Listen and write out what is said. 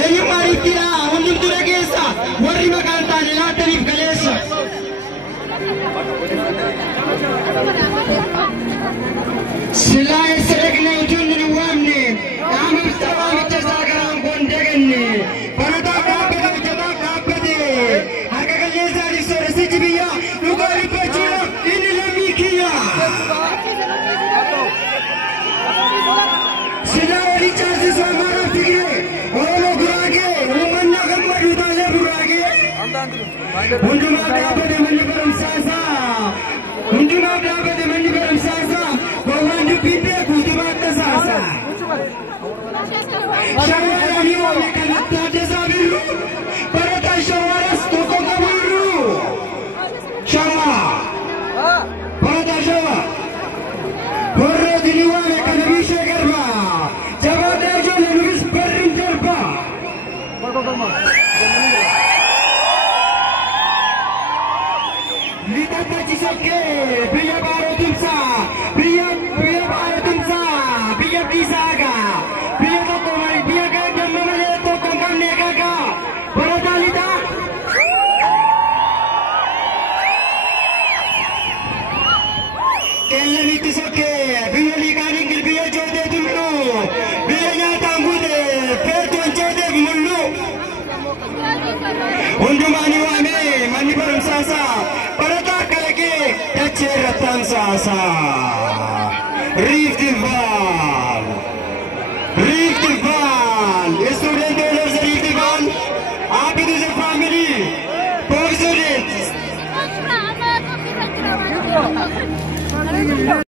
eenyummaan ittiidha hundumtuu dhageessa warri maqaan taane laattaniif galeessa. Silaa eessa dhaqnee utuu hin waamne qaama bittamaa michasaa garaan kun daganne barataaf dhaabbate hojjetaaf dhaabbate harka qalleessaanis sooressichi biyya dhugaa dubbachuudhaaf inni lammii kiyya. Silaa walichaasi Amaaraaf Tigiree Oromoo Guraagee uummanni gammadu taalee Guraagee hundumaaf dhaabbate manni barumsaa isaa hundumaaf dhaabbate manni barumsaa isaa gowwaan dubbiin beeku utubaaf tasaasaa. Shawaaranii waame kanatti addesaa birru barataan shawaaras tokko qabu irru shawaa barataan shawaa warrootini waame kana bishee garba jabaadhaa ijoollee nubis barriin darba. Litattachisokkee biyya baarotumsaa biyya baarotumsaa biyya biisaagaa biyya tokko biyya gaaggamma malee tokko hin qabne eegagaa barataa lixaa. Qeellamitti sokkee biyya liiqaan ingil biyya jootee tullu biyya nyaataan guute feertoon jooteef mullu hundumaani waame manni barumsaasaa barataa kalaqee dachee irratti hamsaasaa Rift Valley.